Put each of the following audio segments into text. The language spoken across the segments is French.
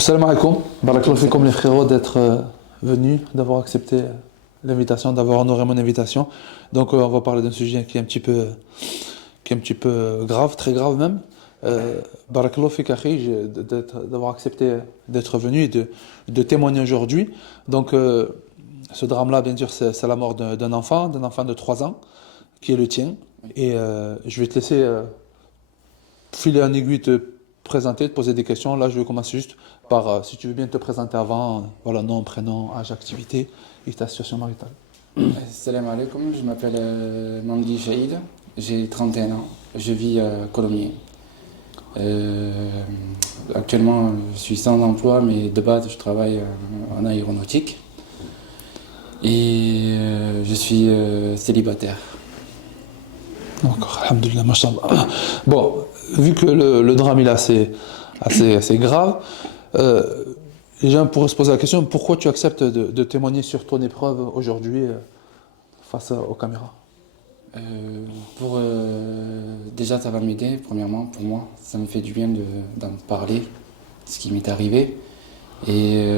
Salam alaikum, barakallahu fikum les frérots d'être venus, d'avoir accepté l'invitation, d'avoir honoré mon invitation. Donc on va parler d'un sujet qui est un petit peu grave, très grave même. Barakallahu fik akhi, d'avoir accepté d'être venu et de témoigner aujourd'hui. Donc ce drame-là, bien sûr, c'est la mort d'un enfant de 3 ans, qui est le tien. Et je vais te laisser filer en aiguille, te présenter, te poser des questions. Là, je vais commencer juste par, si tu veux bien te présenter avant, voilà, nom, prénom, âge, activité et ta situation maritale. Salam alaikum, je m'appelle Mangdi Chaïd, j'ai 31 ans, je vis à Colomiers. Actuellement, je suis sans emploi, mais de base, je travaille en aéronautique et je suis célibataire. D'accord, alhamdoulilah, mashallah. Bon, vu que le drame il est assez grave, les gens pourraient se poser la question, pourquoi tu acceptes de témoigner sur ton épreuve aujourd'hui face aux caméras? Déjà, ça va m'aider, premièrement, pour moi. Ça me fait du bien d'en parler, ce qui m'est arrivé. Et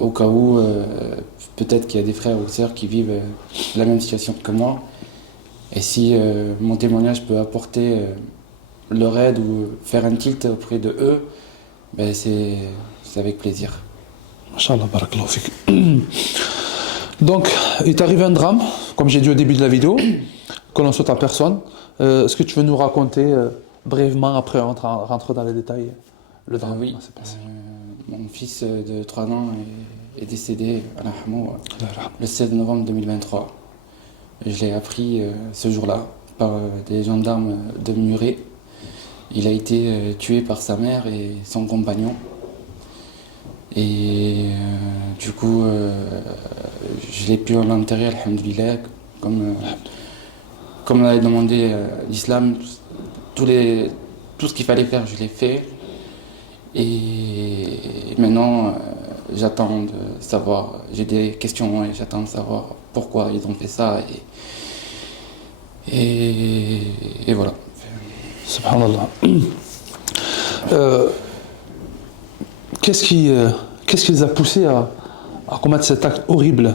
au cas où, peut-être qu'il y a des frères ou sœurs qui vivent la même situation que moi. Et si mon témoignage peut apporter leur aide ou faire un tilt auprès de eux, ben c'est avec plaisir. Mashallah, barakallahu fik. Donc, il t'est arrivé un drame, comme j'ai dit au début de la vidéo, que l'on saute à personne. Est-ce que tu veux nous raconter brièvement, après rentrer dans les détails, le drame? Oui, s'est passé? mon fils de 3 ans est décédé à la Hamou le 16 novembre 2023. Je l'ai appris ce jour-là par des gendarmes de Muret. Il a été tué par sa mère et son compagnon. Et du coup, je l'ai pu l'enterrer, alhamdoulilah, comme l'avait demandé l'islam. Tout ce qu'il fallait faire, je l'ai fait. Et maintenant, j'attends de savoir, j'ai des questions et j'attends de savoir pourquoi ils ont fait ça. Et voilà. Subhanallah. Qu'est-ce qui les a poussés à commettre cet acte horrible?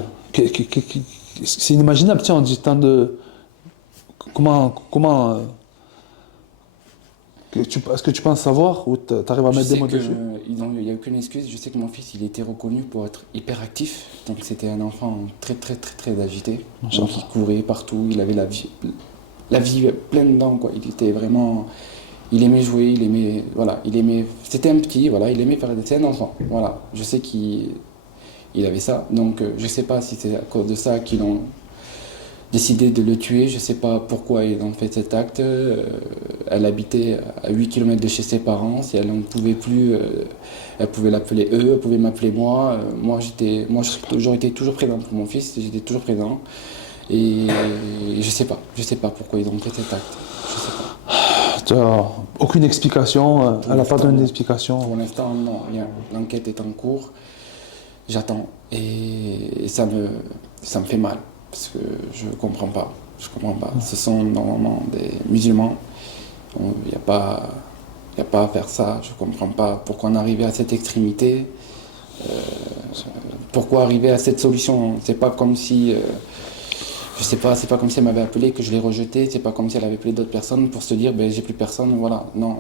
C'est inimaginable, tiens, en disant de... Comment est-ce que tu penses savoir ou tu arrives à mettre des mots dessus? Il n'y a aucune excuse. Je sais que mon fils, il était reconnu pour être hyperactif. Donc c'était un enfant très très très très agité. Donc il courait partout, il avait la vie pleine dedans, quoi. Il était vraiment... Il aimait jouer, c'était un petit, voilà, il aimait faire des... C'est un enfant, voilà. Je sais qu'il avait ça. Donc je sais pas si c'est à cause de ça qu'ils ont décidé de le tuer. Je sais pas pourquoi ils ont fait cet acte. Elle habitait à 8 km de chez ses parents. Si elle n'en pouvait plus, elle pouvait l'appeler eux, elle pouvait m'appeler moi. Moi, j'aurais été toujours présent pour mon fils, j'étais toujours présent. Et je sais pas pourquoi ils ont fait cet acte. Je sais pas. Tu as aucune explication, elle n'a pas donné d'explication. Pour l'instant, non, rien. L'enquête est en cours, j'attends. Et ça me fait mal, parce que je comprends pas. Ce sont normalement des musulmans. Il n'y a pas à faire ça. Je comprends pas pourquoi on est arrivé à cette extrémité. Pourquoi arriver à cette solution? C'est pas comme si... je sais pas, c'est pas comme si elle m'avait appelé, que je l'ai rejeté, c'est pas comme si elle avait appelé d'autres personnes pour se dire, ben j'ai plus personne, voilà. Non,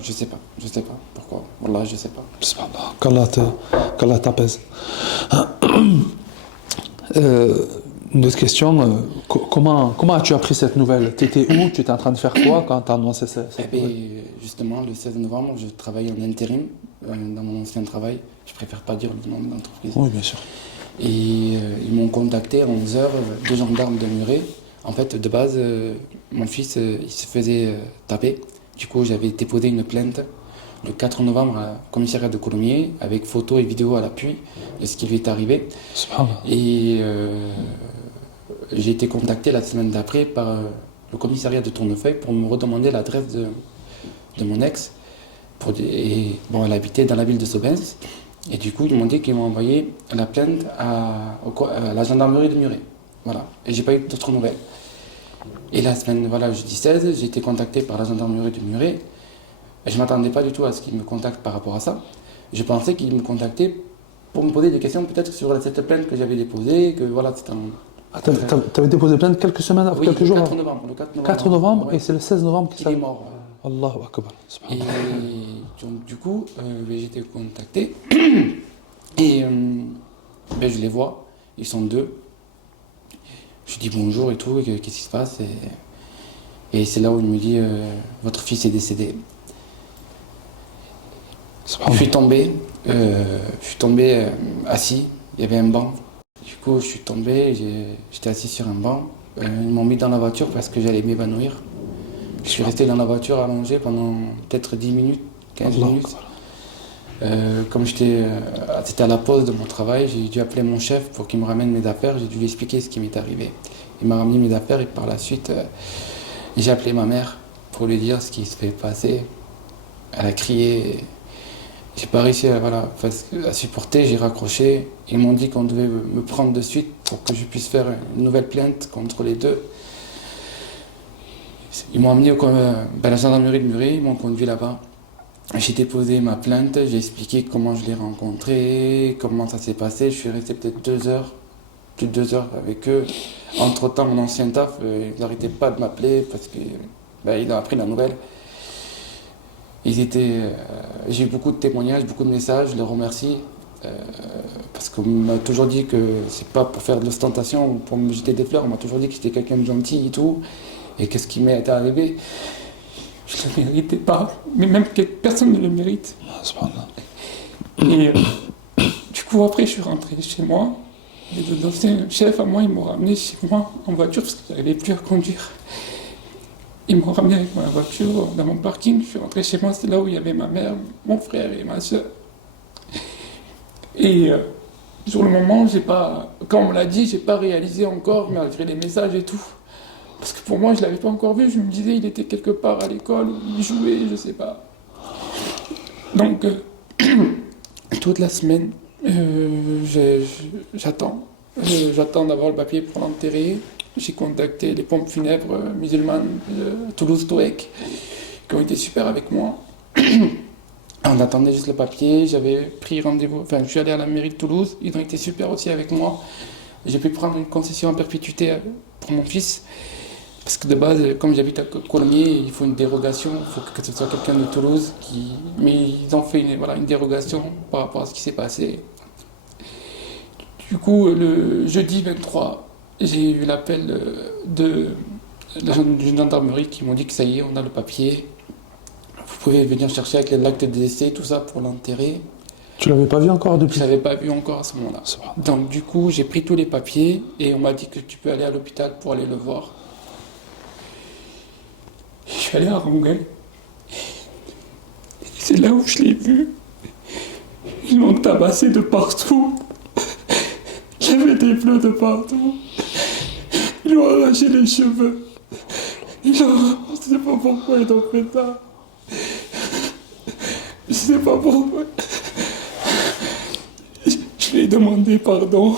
je sais pas pourquoi. Wallah, je sais pas. Qu'Allah t'apaise. Une autre question, comment as-tu appris cette nouvelle? Tu étais où? Tu étais en train de faire quoi quand tu as annoncé cette nouvelle? Justement, le 16 novembre, je travaillais en intérim dans mon ancien travail. Je préfère pas dire le nom de l'entreprise. Oui, bien sûr. Et ils m'ont contacté à 11 heures, deux gendarmes de Muret. En fait, de base, mon fils, il se faisait taper. Du coup, j'avais déposé une plainte le 4 novembre à commissariat de Colomiers, avec photos et vidéos à l'appui de ce qui lui est arrivé. Et j'ai été contacté la semaine d'après par le commissariat de Tournefeuille pour me redemander l'adresse de mon ex. Elle habitait dans la ville de Sobens. Et du coup, ils m'ont dit qu'ils m'ont envoyé la plainte à la gendarmerie de Muret. Voilà. Et j'ai pas eu d'autres nouvelles. Et la semaine, jeudi 16, j'ai été contacté par la gendarmerie de Muret. Et je ne m'attendais pas du tout à ce qu'ils me contactent par rapport à ça. Je pensais qu'il me contactait pour me poser des questions peut-être sur cette plainte que j'avais déposée, que voilà, c'était un... Ah, t'avais déposé plainte quelques semaines, Oui, quelques le jours 4 avant. novembre. Le 4 novembre. 4 novembre, Ouais. et c'est le 16 novembre qui Il est s'est... mort. Allahu Akbar. Et Subhanallah. donc, du coup, j'ai été contacté. Et je les vois. Ils sont deux. Je dis bonjour et tout. Qu'est-ce qui se passe? Et c'est là où il me dit votre fils est décédé. Je suis tombé assis. Il y avait un banc. Du coup, je suis tombé. J'étais assis sur un banc. Ils m'ont mis dans la voiture parce que j'allais m'évanouir. Je suis resté dans la voiture allongé pendant peut-être 10 minutes, 15 Allah minutes. Akbar. Comme c'était à la pause de mon travail, j'ai dû appeler mon chef pour qu'il me ramène mes affaires. J'ai dû lui expliquer ce qui m'est arrivé. Il m'a ramené mes affaires et par la suite, j'ai appelé ma mère pour lui dire ce qui se fait passer. Elle a crié. J'ai pas réussi à supporter, j'ai raccroché. Ils m'ont dit qu'on devait me prendre de suite pour que je puisse faire une nouvelle plainte contre les deux. Ils m'ont amené à la gendarmerie de Muret, ils m'ont conduit là-bas. J'ai déposé ma plainte, j'ai expliqué comment je l'ai rencontré, comment ça s'est passé. Je suis resté peut-être 2 heures, plus de 2 heures avec eux. Entre-temps, mon ancien taf, ils n'arrêtaient pas de m'appeler parce qu'ils ont appris la nouvelle. J'ai eu beaucoup de témoignages, beaucoup de messages, je les remercie. Parce qu'on m'a toujours dit que c'est pas pour faire de l'ostentation ou pour me jeter des fleurs, on m'a toujours dit que j'étais quelqu'un de gentil et tout. Et qu'est-ce qui m'est arrivé? Je ne le méritais pas, mais même personne ne le mérite. Et du coup, après, je suis rentré chez moi. Les anciens chefs à moi, ils m'ont ramené chez moi en voiture parce que je n'arrivais plus à conduire. Ils m'ont ramené avec ma voiture dans mon parking. Je suis rentré chez moi, c'est là où il y avait ma mère, mon frère et ma soeur. Et sur le moment, quand on me l'a dit, j'ai pas réalisé encore, malgré les messages et tout. Parce que pour moi, je l'avais pas encore vu. Je me disais, il était quelque part à l'école, où il jouait, je sais pas. Donc, toute la semaine, j'attends. J'attends d'avoir le papier pour l'enterrer. J'ai contacté les pompes funèbres musulmanes de Toulouse-Touek, qui ont été super avec moi. On attendait juste le papier, j'avais pris rendez-vous, enfin je suis allé à la mairie de Toulouse, ils ont été super aussi avec moi. J'ai pu prendre une concession en perpétuité pour mon fils, parce que de base, comme j'habite à Colomiers, il faut une dérogation, il faut que ce soit quelqu'un de Toulouse mais ils ont fait une dérogation par rapport à ce qui s'est passé. Du coup, le jeudi 23, j'ai eu l'appel de la gendarmerie qui m'ont dit que ça y est, on a le papier. Vous pouvez venir chercher avec l'acte de décès, tout ça pour l'enterrer. Tu l'avais pas vu encore depuis? Je l'avais pas vu encore à ce moment-là. Donc du coup, j'ai pris tous les papiers et on m'a dit que tu peux aller à l'hôpital pour aller le voir. Je suis allé à Rangel. C'est là où je l'ai vu. Ils l'ont tabassé de partout. Il y avait des bleus de partout. Ils lui ont arraché les cheveux. Je ne sais pas pourquoi ils ont fait ça. Je ne sais pas pourquoi. Je lui ai demandé pardon.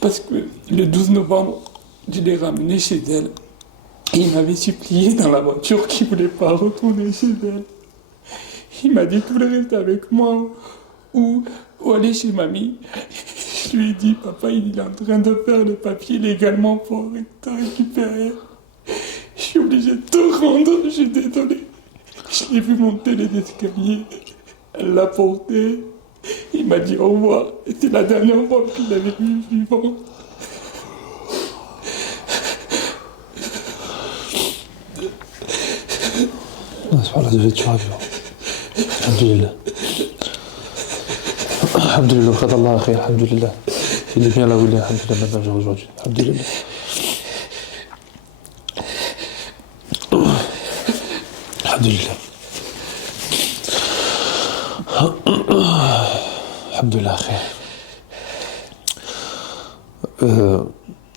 Parce que le 12 novembre, je l'ai ramené chez elle. Et il m'avait supplié dans la voiture qu'il ne voulait pas retourner chez elle. Il m'a dit qu'il voulait rester avec moi ou aller chez mamie. Je lui ai dit, papa, il est en train de faire le papier légalement pour te récupérer. Je suis obligé de te rendre, je suis désolé. Je l'ai vu monter les escaliers. Elle l'a porté. Il m'a dit au revoir. Et c'est la dernière fois qu'il l'avait vu vivant. Voilà, tu as vu. Alhamdulillah. Alhamdulillah, khadallah khair, alhamdulillah. Il est bien là où il est, alhamdulillah, maintenant aujourd'hui. Alhamdulillah. Alhamdulillah. Alhamdulillah khair.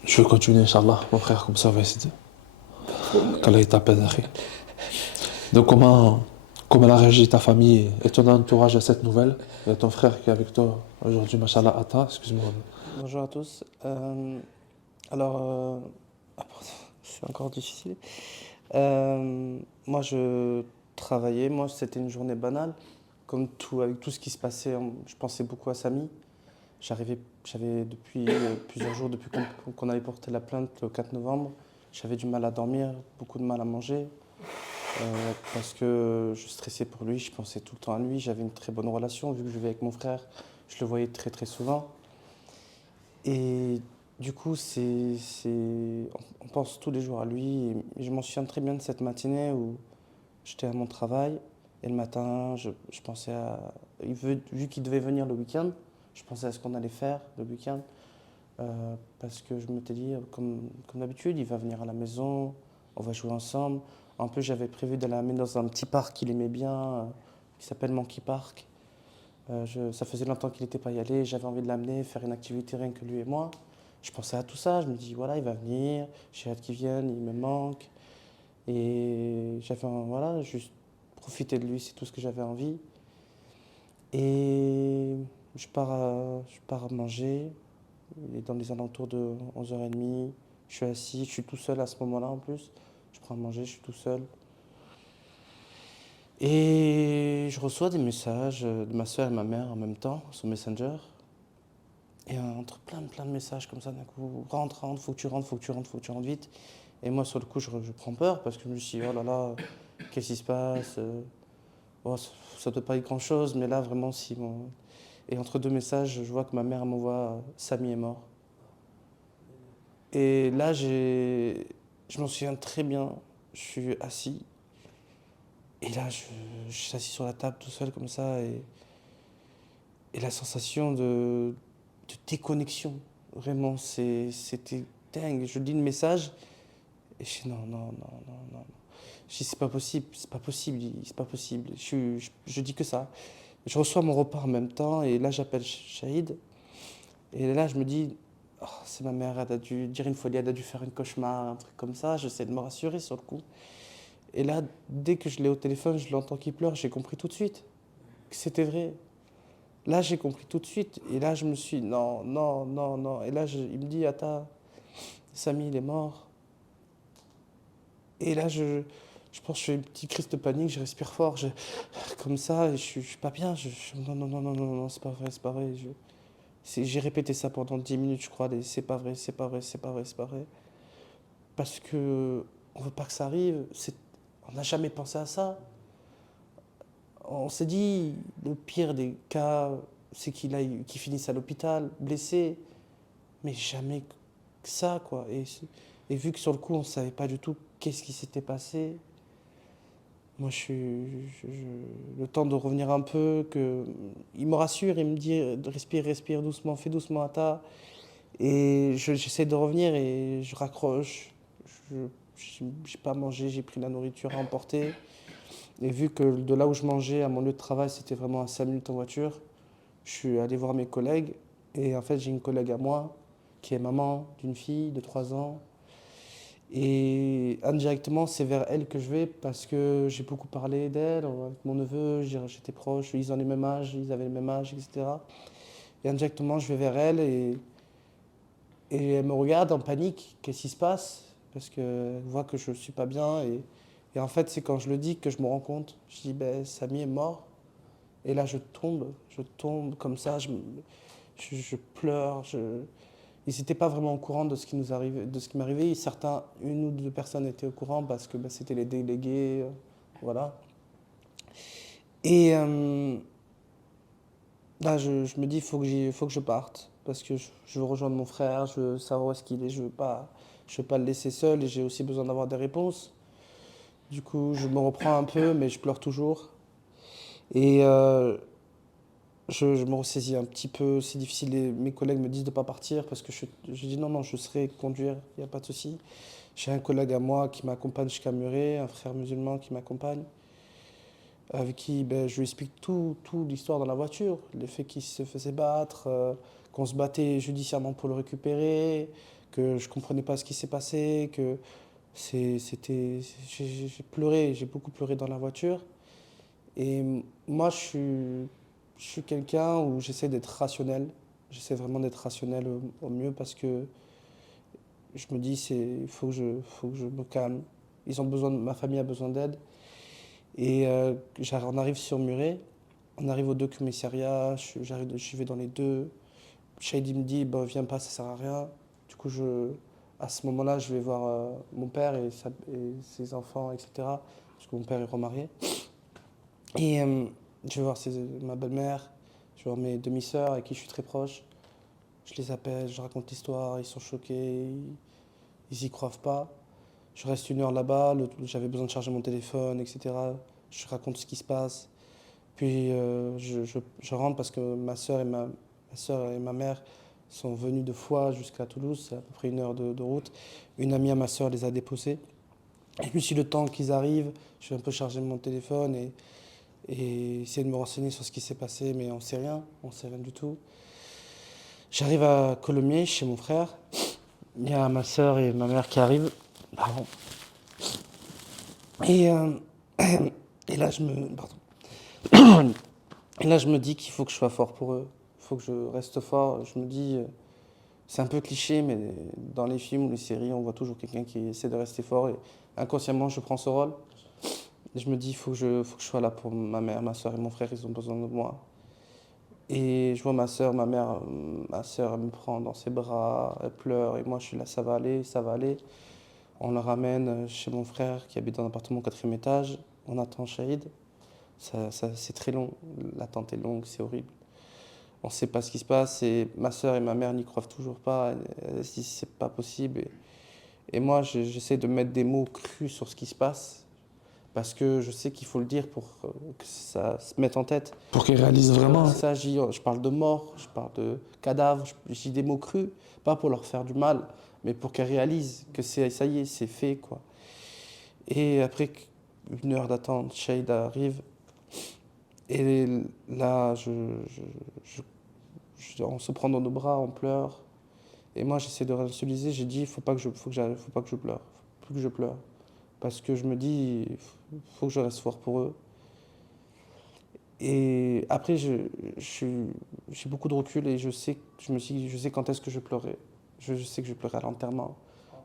Je vais continuer, Inch'Allah, mon frère, comme ça on va essayer de... qu'Allah t'appelle, akhi. Donc comment a réagi ta famille et ton entourage à cette nouvelle? Il y a ton frère qui est avec toi aujourd'hui, machallah, Atta, excuse-moi. Bonjour à tous. Alors, pardon, c'est encore difficile. Moi, je travaillais. Moi, c'était une journée banale. comme tout, avec tout ce qui se passait, je pensais beaucoup à Samy. J'avais depuis plusieurs jours, depuis qu'on avait porté la plainte le 4 novembre, j'avais du mal à dormir, beaucoup de mal à manger, parce que je stressais pour lui, je pensais tout le temps à lui. J'avais une très bonne relation, vu que je vivais avec mon frère, je le voyais très très souvent. Et du coup, on pense tous les jours à lui. Et je m'en souviens très bien de cette matinée où j'étais à mon travail et le matin, je pensais à. Vu qu'il devait venir le week-end, je pensais à ce qu'on allait faire le week-end. Parce que je m'étais dit, comme d'habitude, il va venir à la maison, on va jouer ensemble. En plus, j'avais prévu d'aller l'amener dans un petit parc qu'il aimait bien, qui s'appelle Monkey Park. Ça faisait longtemps qu'il n'était pas y allé, j'avais envie de l'amener, faire une activité rien que lui et moi. Je pensais à tout ça, je me dis, voilà, il va venir, j'ai hâte qu'il vienne, il me manque. Et voilà, juste profiter de lui, c'est tout ce que j'avais envie. Et je pars manger, il est dans les alentours de 11h30, je suis assis, je suis tout seul à ce moment-là en plus. Je prends à manger, je suis tout seul. Et je reçois des messages de ma soeur et ma mère en même temps sur Messenger. Et entre plein de messages comme ça, d'un coup, rentre, faut que tu rentres, faut que tu rentres, faut que tu rentres vite. Et moi, sur le coup, je prends peur parce que je me suis dit, oh là là, qu'est-ce qui se passe? Oh, ça doit pas être grand-chose, mais là, vraiment, si. Bon. Et entre deux messages, je vois que ma mère m'envoie Samy est mort. Et là, je m'en souviens très bien, je suis assis. Et là, je suis assis sur la table tout seul comme ça. Et la sensation de déconnexion, vraiment, c'était dingue. Je lis le message et je dis non, non, non, non, non. Je dis c'est pas possible, c'est pas possible, c'est pas possible. Je dis que ça. Je reçois mon repas en même temps et là j'appelle Shahid. Et là je me dis, oh, c'est ma mère, elle a dû dire une folie, elle a dû faire un cauchemar, un truc comme ça. J'essaie de me rassurer sur le coup. Et là, dès que je l'ai au téléphone, je l'entends qui pleure, j'ai compris tout de suite que c'était vrai. Là, j'ai compris tout de suite. Et là, je me suis dit, non, non, non, non. Et là, il me dit, Atta, Samy, il est mort. Et là, je pense que je fais une petite crise de panique, je respire fort, comme ça, et je suis pas bien. Non, non, non, non, non, non, c'est pas vrai, c'est pas vrai. J'ai répété ça pendant 10 minutes, je crois, c'est pas vrai, c'est pas vrai, c'est pas vrai, c'est pas vrai. Parce que on veut pas que ça arrive. On n'a jamais pensé à ça. On s'est dit, le pire des cas, c'est qu'il finisse à l'hôpital, blessé, mais jamais que ça, quoi. Et vu que sur le coup, on savait pas du tout qu'est-ce qui s'était passé, moi, le temps de revenir un peu, il me rassure, il me dit, respire, respire doucement, fais doucement à ta. Et j'essaie de revenir et je raccroche. Je j'ai pas mangé, j'ai pris la nourriture à emporter. Et vu que de là où je mangeais à mon lieu de travail, c'était vraiment à 5 minutes en voiture, je suis allé voir mes collègues. Et en fait, j'ai une collègue à moi qui est maman d'une fille de 3 ans. Et indirectement, c'est vers elle que je vais parce que j'ai beaucoup parlé d'elle avec mon neveu, j'étais proche, ils ont les mêmes âges, ils avaient le même âge, etc. Et indirectement, je vais vers elle et elle me regarde en panique, qu'est-ce qui se passe? Parce qu'elle voit que je ne suis pas bien. Et en fait, c'est quand je le dis que je me rends compte. Je dis, ben, Samy est mort. Et là, je tombe comme ça, je pleure. Ils n'étaient pas vraiment au courant de ce qui nous arrivait, de ce qui m'arrivait. Une ou deux personnes étaient au courant parce que ben, c'était les délégués, voilà. Et là, je me dis, faut que je parte parce que je veux rejoindre mon frère, je veux savoir où est-ce qu'il est, je veux pas le laisser seul et j'ai aussi besoin d'avoir des réponses. Du coup, je me reprends un peu, mais je pleure toujours. Et je me ressaisis un petit peu, c'est difficile. Mes collègues me disent de ne pas partir parce que je dis non, non, je serai conduire, il n'y a pas de souci. J'ai un collègue à moi qui m'accompagne jusqu'à Muret, un frère musulman qui m'accompagne, avec qui ben, je lui explique tout l'histoire dans la voiture, les faits qu'il se faisait battre, qu'on se battait judiciairement pour le récupérer, que je ne comprenais pas ce qui s'est passé, que c'était, j'ai pleuré, j'ai beaucoup pleuré dans la voiture. Et moi, je suis quelqu'un où j'essaie d'être rationnel. J'essaie vraiment d'être rationnel au mieux parce que je me dis, il faut que je me calme. Ma famille a besoin d'aide. Et on arrive sur Muret. On arrive aux 2 commissariats, j'y vais dans les 2. Shahid il me dit, bah, viens pas, ça sert à rien. Du coup, à ce moment-là, je vais voir mon père et ses enfants, etc. Parce que mon père est remarié. Et je vais voir ma belle-mère, je vais voir mes demi-sœurs avec qui je suis très proche. Je les appelle, je raconte l'histoire, ils sont choqués, ils y croient pas. Je reste 1 heure là-bas, j'avais besoin de charger mon téléphone, etc. Je raconte ce qui se passe. Puis je rentre parce que ma sœur et ma mère sont venues de Foix jusqu'à Toulouse, c'est à peu près 1 heure de route. Une amie à ma sœur les a déposés. Et puis si le temps qu'ils arrivent, je vais un peu charger mon téléphone et essayer de me renseigner sur ce qui s'est passé, mais on sait rien du tout. J'arrive à Colomiers, chez mon frère. Il y a ma sœur et ma mère qui arrivent. Pardon. Et, et là, et là, je me dis qu'il faut que je sois fort pour eux. Il faut que je reste fort. Je me dis, c'est un peu cliché, mais dans les films ou les séries, on voit toujours quelqu'un qui essaie de rester fort. Et inconsciemment, je prends ce rôle. Et je me dis, il faut que je sois là pour ma mère, ma soeur et mon frère. Ils ont besoin de moi. Et je vois ma sœur, ma sœur, elle me prend dans ses bras, elle pleure. Et moi, je suis là, ça va aller, ça va aller. On la ramène chez mon frère qui habite dans un appartement au 4e étage. On attend Shahid. C'est très long. L'attente est longue, c'est horrible. On ne sait pas ce qui se passe. Et ma sœur et ma mère n'y croient toujours pas. Elles se disent c'est pas possible. Et moi, j'essaie de mettre des mots crus sur ce qui se passe. Parce que je sais qu'il faut le dire pour que ça se mette en tête. Pour qu'ils réalisent vraiment. Ça, je parle de mort, je parle de cadavres, je dis des mots crus. Pas pour leur faire du mal, mais pour qu'elles réalisent que ça y est, c'est fait, quoi. Et après 1 heure d'attente, Shahid arrive. Et là, on se prend dans nos bras, on pleure. Et moi, j'essaie de rationaliser. J'ai dit, faut pas que je pleure. Faut plus que je pleure. Parce que je me dis, faut que je reste fort pour eux. Et après, j'ai beaucoup de recul et je sais quand est-ce que je pleurais. Je sais que je pleurais à l'enterrement.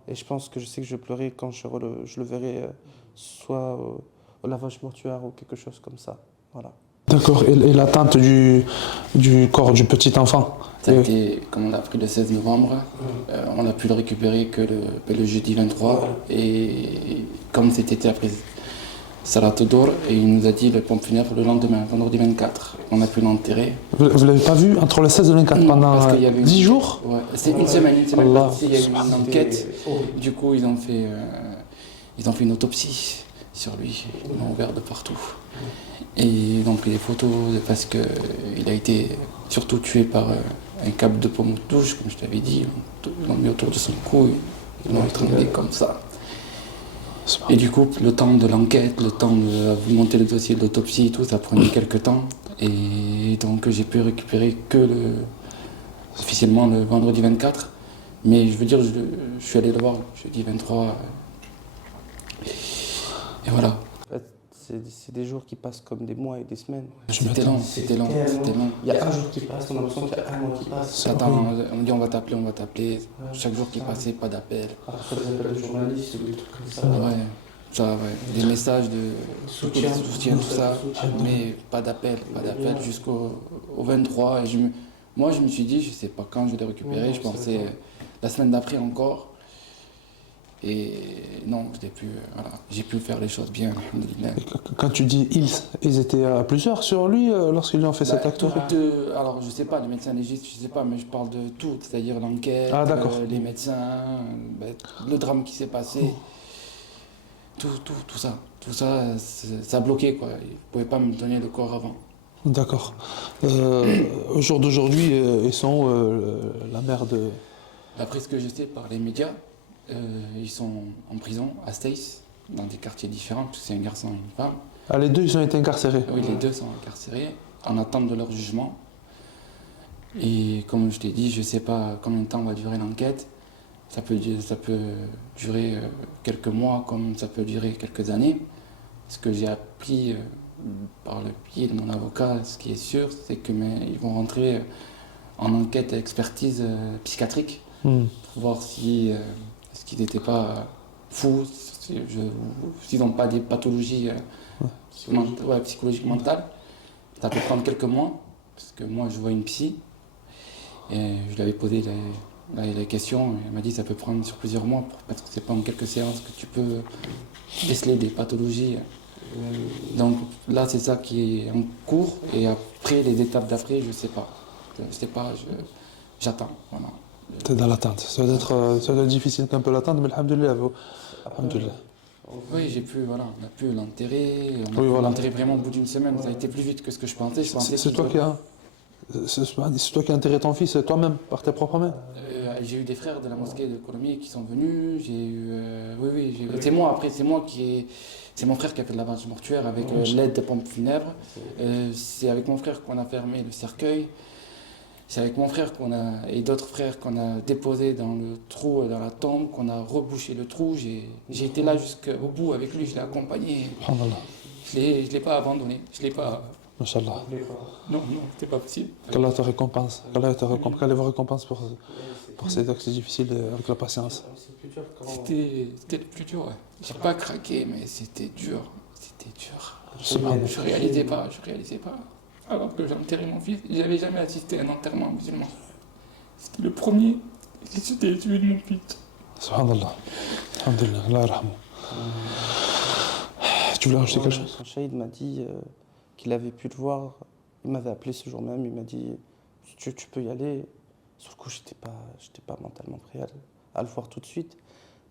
Et je pense que je sais que je pleurais quand je le verrai soit au lavage mortuaire ou quelque chose comme ça. Voilà. D'accord. Et l'atteinte du corps du petit enfant? Ça a été, comme on l'a appris le 16 novembre, on a pu le récupérer que le jeudi 23. Et comme c'était après Salat Dor, et il nous a dit le pompe funèbre le lendemain, vendredi 24. On a pu l'enterrer. Vous ne l'avez pas vu entre le 16 et le 24 pendant 10 jours? Ouais, c'est une semaine. Allah. Il y a eu une enquête. Du coup, ils ont fait une autopsie sur lui. Ils l'ont ouvert de partout. Et ils ont pris des photos parce qu'il a été surtout tué par un câble de pomme de douche, comme je t'avais dit. Ils l'ont mis autour de son cou, ils l'ont étranglé comme ça. Et du coup, le temps de l'enquête, le temps de monter le dossier de l'autopsie et tout, ça prenait quelques temps. Et donc j'ai pu récupérer officiellement le vendredi 24. Mais je veux dire, je suis allé le voir jeudi 23. Et voilà. C'est des jours qui passent comme des mois et des semaines. C'était long. Il y a un jour qui passe, on a l'impression qu'il y a un mois qui passe. On dit on va t'appeler. Chaque jour qui passait, pas d'appel. Parfois des appels de journalistes ou des trucs comme ça. Ouais. Des messages de soutien, tout ça. Soutien. Mais pas d'appel jusqu'au 23. Et moi, je me suis dit, je sais pas quand je vais les récupérer. Je pensais la semaine d'après encore. Et non, j'ai pu faire les choses bien. Quand tu dis ils étaient à plusieurs sur lui lorsqu'ils lui ont fait cet acte? Alors, je sais pas, le médecin légiste, je sais pas, mais je parle de tout, c'est-à-dire l'enquête, les médecins, le drame qui s'est passé, tout ça. Tout ça, ça a bloqué, quoi. Ils ne pouvaient pas me donner le corps avant. D'accord. Au jour d'aujourd'hui, ils sont la mère de... D'après ce que je sais par les médias, ils sont en prison à Stace, dans des quartiers différents, parce que c'est un garçon et une femme. Ah, les deux, ils ont été incarcérés? Oui, les deux sont incarcérés, en attente de leur jugement. Et comme je t'ai dit, je ne sais pas combien de temps va durer l'enquête. Ça peut durer quelques mois, comme ça peut durer quelques années. Ce que j'ai appris par le pied de mon avocat, ce qui est sûr, c'est qu'ils vont rentrer en enquête et expertise psychiatrique pour voir si... Est-ce qu'ils n'étaient pas fous, s'ils n'ont pas des pathologies psychologiques mentales. Ça peut prendre quelques mois, parce que moi je vois une psy, et je lui avais posé les questions, et elle m'a dit que ça peut prendre sur plusieurs mois, parce que c'est pas en quelques séances que tu peux déceler des pathologies. Donc là c'est ça qui est en cours, et après les étapes d'après, je sais pas. J'attends. Voilà. T'es dans l'attente. Ça doit être difficile qu'un peu l'attente, mais alhamdoulilah. Alhamdoulilah. Oui, on a pu l'enterrer, Oui, voilà. l'enterrer vraiment au bout d'une semaine, ça a été plus vite que ce que je pensais. C'est toi qui as. C'est toi qui as enterré ton fils toi-même, par tes propres mains. J'ai eu des frères de la mosquée de Colomiers qui sont venus. J'ai eu, oui, j'ai eu. C'est moi après, c'est mon frère qui a fait de lavage mortuaire avec l'aide des pompes funèbres. C'est avec mon frère qu'on a fermé le cercueil. C'est avec mon frère et d'autres frères qu'on a déposé dans le trou, dans la tombe, qu'on a rebouché le trou. J'ai été là jusqu'au bout avec lui, je l'ai accompagné. Je l'ai pas abandonné, je l'ai pas. Machallah. Non, c'était pas possible. Qu'Allah te récompense. Qu'Allah vous récompense pour ces actes difficiles avec la patience. C'était le plus dur, ouais. J'ai pas craqué, mais c'était dur. C'était dur. Subhanallah. Je réalisais pas. Alors que j'ai enterré mon fils, j'avais jamais assisté à un enterrement musulman. C'était le premier qui s'était tué de mon fils. Subhanallah. Alhamdulillah. Allah yarhamou. Tu voulais rajouter quelque chose? Quand Shahid m'a dit qu'il avait pu le voir, il m'avait appelé ce jour même, il m'a dit tu peux y aller. Sur le coup, j'étais pas mentalement prêt à le voir tout de suite.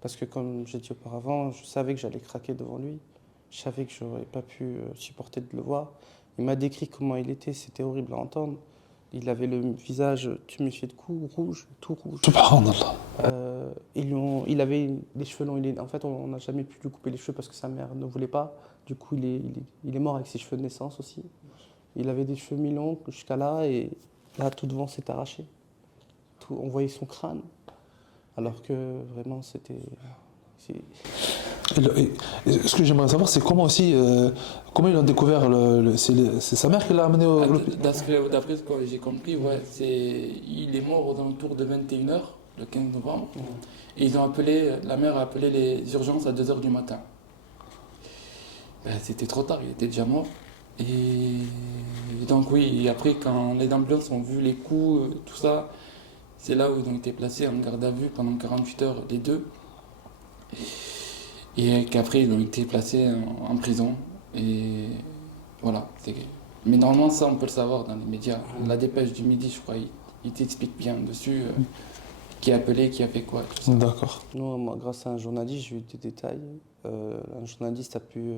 Parce que comme j'ai dit auparavant, je savais que j'allais craquer devant lui. Je savais que je n'aurais pas pu supporter de le voir. Il m'a décrit comment il était, c'était horrible à entendre. Il avait le visage tuméfié de coups, rouge, tout rouge. Subhanallah. Il avait les cheveux longs. En fait, on n'a jamais pu lui couper les cheveux parce que sa mère ne voulait pas. Du coup, il est mort avec ses cheveux de naissance aussi. Il avait des cheveux mi-longs jusqu'à là, et là, tout devant s'est arraché. On voyait son crâne. Alors que vraiment, c'était... Ce que j'aimerais savoir, c'est comment aussi, comment ils ont découvert c'est sa mère qui l'a amené au l'hôpital. D'après ce que j'ai compris, ouais, il est mort aux alentours de 21h, le 15 novembre. Et la mère a appelé les urgences à 2h du matin. Ben, c'était trop tard, il était déjà mort. Et donc oui, et après quand les ambulances ont vu les coups, tout ça, c'est là où ils ont été placés en garde à vue pendant 48 heures, les deux. Et qu'après ils ont été placés en prison. Et voilà. Mais normalement ça on peut le savoir dans les médias. La dépêche du midi, je crois, il t'explique bien dessus qui a appelé, qui a fait quoi. Tout ça. D'accord. Non, moi, grâce à un journaliste, j'ai eu des détails. Un journaliste a pu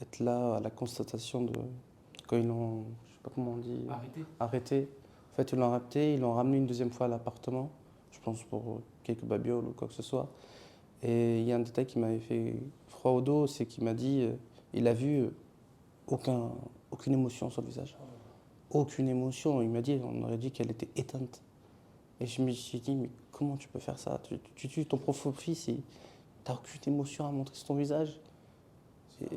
être là à la constatation de quand ils l'ont, je sais pas comment on dit, arrêté. En fait, ils l'ont arrêté, ils l'ont ramené une deuxième fois à l'appartement, je pense pour quelques babioles ou quoi que ce soit. Et il y a un détail qui m'avait fait froid au dos, c'est qu'il m'a dit, il a vu aucune émotion sur le visage. Aucune émotion. Il m'a dit, on aurait dit qu'elle était éteinte. Et je me suis dit, mais comment tu peux faire ça? Tu tues ton propre fils et t'as aucune émotion à montrer sur ton visage.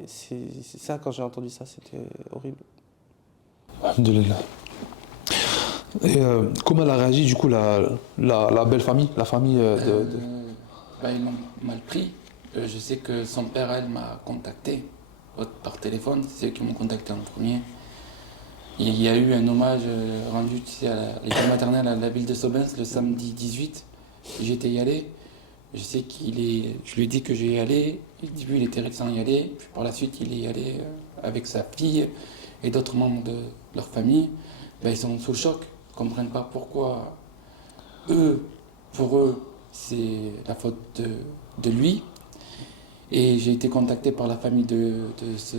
C'est ça, quand j'ai entendu ça, c'était horrible. Alhamdulillah. Et comment elle a réagi du coup la belle famille, la famille Ils l'ont mal pris. Je sais que son père, elle, m'a contacté par téléphone. C'est eux qui m'ont contacté en premier. Il y a eu un hommage rendu à l'école maternelle à la ville de Sobens le samedi 18. J'étais y allé. Je sais je lui ai dit que j'y allais. Au début, il était réticent à y aller. Puis par la suite, il est allé avec sa fille et d'autres membres de leur famille. Ils sont sous le choc. Ils ne comprennent pas pourquoi pour eux, c'est la faute de lui. Et j'ai été contacté par la famille de ce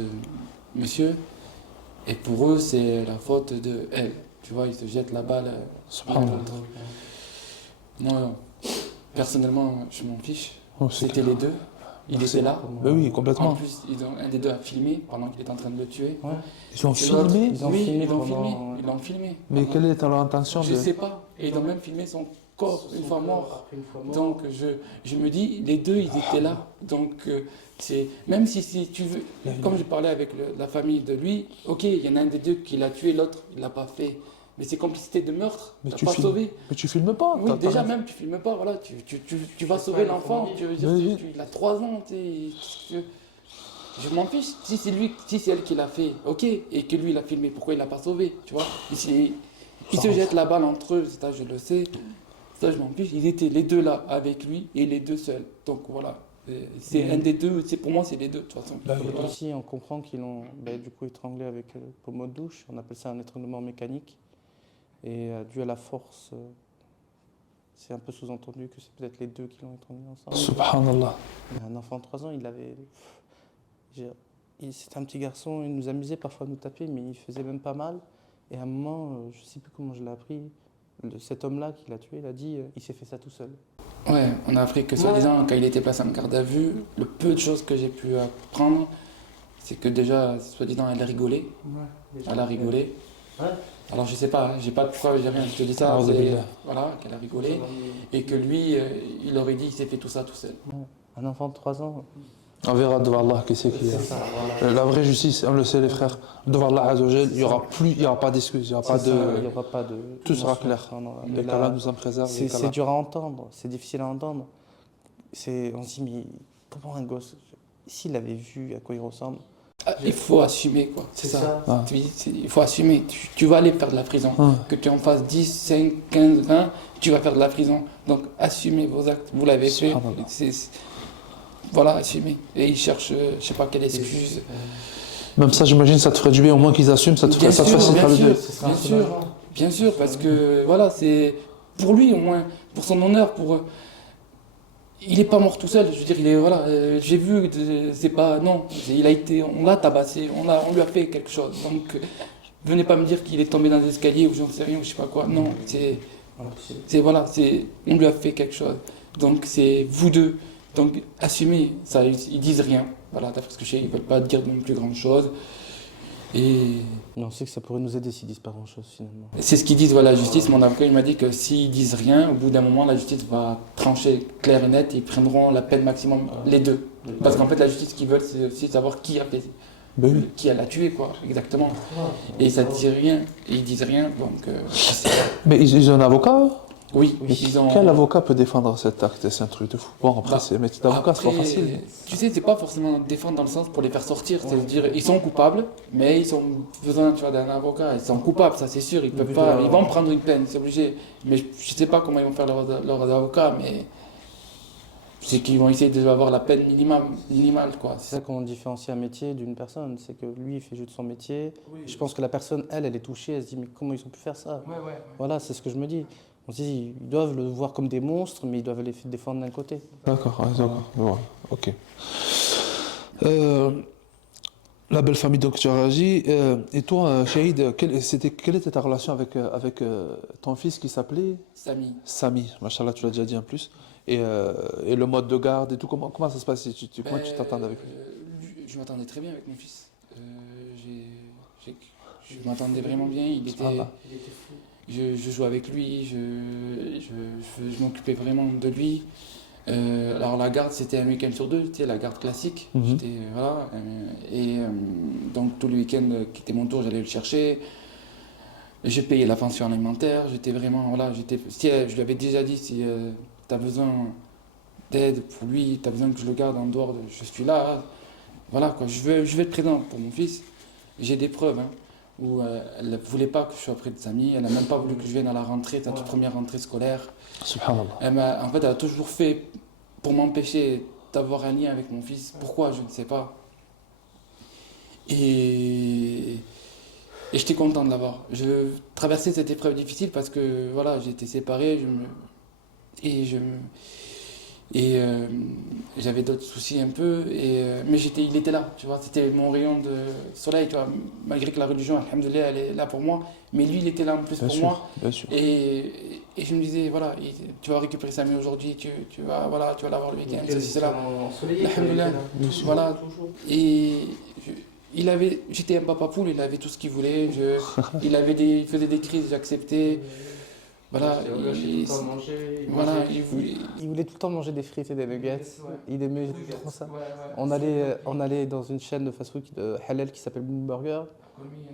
monsieur. Et pour eux, c'est la faute de elle. Tu vois, ils se jettent la balle l'un à l'autre. Moi, personnellement, je m'en fiche. Oh, C'était les deux. Il était là. Oui, complètement. En plus, un des deux a filmé pendant qu'il était en train de le tuer. Ouais. Ils ont filmé. Ils l'ont filmé. Mais quelle est leur intention? Je ne sais pas. Et ils ont même filmé son corps une fois mort. Donc je me dis, les deux, ils étaient là. Donc même si tu veux, comme je parlais avec la famille de lui, ok, il y en a un des deux qui l'a tué, l'autre, il ne l'a pas fait. Mais c'est complicité de meurtre, tu n'as pas sauvé. Mais tu filmes pas. Oui, déjà même, tu filmes pas, voilà, tu vas sauver l'enfant, il a 3 ans. Je m'en fiche. Si c'est lui, si c'est elle qui l'a fait, ok. Et que lui, il a filmé, pourquoi il l'a pas sauvé, tu vois? Il se jette la balle entre eux, ça, je le sais. Ça, je m'en fiche. Ils étaient les deux là, avec lui, et les deux seuls. Donc, voilà. C'est un des deux. Pour moi, c'est les deux, de toute façon. Aussi, on comprend qu'ils l'ont du coup étranglé avec le pommeau de douche. On appelle ça un étranglement mécanique. Et dû à la force, c'est un peu sous-entendu que c'est peut-être les deux qui l'ont étranglé ensemble. Subhanallah. Un enfant de 3 ans, c'était un petit garçon, il nous amusait parfois à nous taper, mais il faisait même pas mal. Et à un moment, je sais plus comment je l'ai appris, cet homme-là qui l'a tué, il a dit il s'est fait ça tout seul. Ouais, on a appris que soi-disant, quand il était placé en garde à vue, le peu de choses que j'ai pu apprendre, c'est que déjà, soi-disant, elle a rigolé. Elle a rigolé. Ouais. Alors je sais pas, j'ai pas de preuve, j'ai rien, je te dis ça, voilà, qu'elle a rigolé. Et que lui, il aurait dit il s'est fait tout ça tout seul. Ouais. Un enfant de 3 ans. On verra devant Allah qui c'est qui. Ça, voilà. La vraie justice, on le sait les frères, devant Allah Azzawajal, il n'y aura pas d'excuses, il n'y aura pas Il n'y de... aura pas de. Tout sera clair. Mais Et là, qu'Allah nous en préserve. et c'est qu'Allah- dur à entendre, c'est difficile à entendre. On se dit, mais comment un gosse, s'il avait vu à quoi il ressemble. Ah, il faut assumer quoi, c'est ça. Ah. Il faut assumer, tu vas aller faire de la prison. Ah. Que tu en fasses 10, 5, 15, 20, tu vas faire de la prison. Donc assumez vos actes, vous l'avez fait. Subhanallah. Voilà, assumez. Et ils cherchent, je sais pas quelle excuse. Même ça, j'imagine, ça te ferait du bien, au moins qu'ils assument, ça te Bien sûr, facilitera le bien deuil. sûr, bien sûr, parce que voilà, c'est pour lui au moins, pour son honneur, il n'est pas mort tout seul. Je veux dire, il est voilà, j'ai vu, c'est pas non, il a été, on l'a tabassé, on lui a fait quelque chose. Donc venez pas me dire qu'il est tombé dans les escaliers ou j'en sais rien ou je sais pas quoi. Non, on lui a fait quelque chose. Donc c'est vous deux. Donc assumez, ça, ils disent rien. Voilà, d'après ce que je sais, ils veulent pas dire non plus grand chose. Et Mais on sait que ça pourrait nous aider s'ils disent pas grand chose finalement. c'est ce qu'ils disent, voilà, la justice. Mon avocat il m'a dit que s'ils disent rien, au bout d'un moment, la justice va trancher clair et net et ils prendront la peine maximum, les deux. Parce qu'en fait, la justice, ce qu'ils veulent, c'est aussi savoir qui a fait, Ben oui. qui l'a tué, quoi, exactement. Et ça ne dit rien, et ils disent rien, donc. Mais ils ont un avocat? Oui, Mais ils ont. quel avocat peut défendre cet acte? C'est un truc de fou. Bon, après, c'est métier d'avocat, c'est pas Après, facile. Tu sais, c'est pas forcément défendre dans le sens pour les faire sortir. C'est-à-dire, ils sont coupables, mais ils ont besoin, tu vois, d'un avocat. Ils sont coupables, ça c'est sûr. Ils peuvent pas, ils vont prendre une peine, c'est obligé. Mais je sais pas comment ils vont faire leur avocat, mais c'est qu'ils vont essayer d'avoir la peine minimale, quoi. C'est ça qu'on différencie un métier d'une personne, c'est que lui il fait juste son métier. Je pense que la personne, elle est touchée, elle se dit mais comment ils ont pu faire ça? Voilà, c'est ce que je me dis. On se dit, ils doivent le voir comme des monstres, mais ils doivent les défendre d'un côté. D'accord, ouais, d'accord. Ouais, ok. La belle famille, donc tu as réagi. Et toi, Shahid, quelle était ta relation avec ton fils qui s'appelait Samy. Samy? Machallah, tu l'as déjà dit en plus. Et le mode de garde et tout, comment ça se passe? Comment tu t'entends avec lui? Je m'entendais très bien avec mon fils. Je m'entendais vraiment bien. Il était. Je jouais avec lui, je m'occupais vraiment de lui. Alors la garde, c'était un week-end sur deux, tu sais, la garde classique. Voilà, donc tous les week-ends qui étaient mon tour, j'allais le chercher. J'ai payé la pension alimentaire, j'étais vraiment, voilà, je lui avais déjà dit, si tu as besoin d'aide pour lui, tu as besoin que je le garde en dehors, je suis là. Voilà, quoi, je vais être présent pour mon fils. J'ai des preuves, hein, où elle ne voulait pas que je sois près de Samy, elle n'a même pas voulu que je vienne à la rentrée, sa toute première rentrée scolaire. Subhanallah. En fait, elle a toujours fait pour m'empêcher d'avoir un lien avec mon fils. Pourquoi, je ne sais pas. Et j'étais content de l'avoir. Je traversais cette épreuve difficile parce que voilà, j'étais séparé, j'avais d'autres soucis un peu, mais il était là, tu vois, c'était mon rayon de soleil, tu vois, malgré que la religion, alhamdoulilah, elle est là pour moi, mais lui, il était là en plus Bien pour sûr, moi. bien sûr. Et je me disais, voilà, tu vas récupérer Samy aujourd'hui, tu vas l'avoir le week-end, c'est là. Alhamdoulilah, voilà. Et j'étais un papa poule, il avait tout ce qu'il voulait, il faisait des crises, j'acceptais. Voilà, il voulait tout le temps manger des frites et des nuggets. Il aimait trop ça. On allait dans une chaîne de fast-food halal qui s'appelle Boom Burger.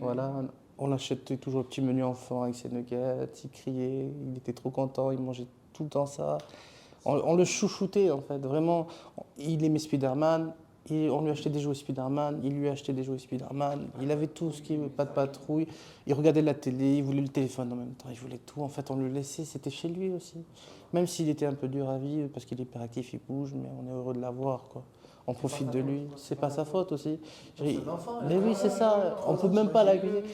Voilà, on achetait toujours le petit menu enfant avec ses nuggets. Il criait, il était trop content, il mangeait tout le temps ça. On le chouchoutait en fait, vraiment. Il aimait Spider-Man. On lui achetait des jouets Spider-Man, il lui achetait des jouets Spider-Man, il avait tout ce qui pas de patrouille, il regardait la télé, il voulait le téléphone en même temps, il voulait tout. En fait, on le laissait, c'était chez lui aussi. Même s'il était un peu dur à vivre parce qu'il est hyperactif, il bouge, mais on est heureux de l'avoir, quoi. On profite de lui, c'est pas sa faute aussi. Mais oui, c'est ça, on peut même pas l'accuser.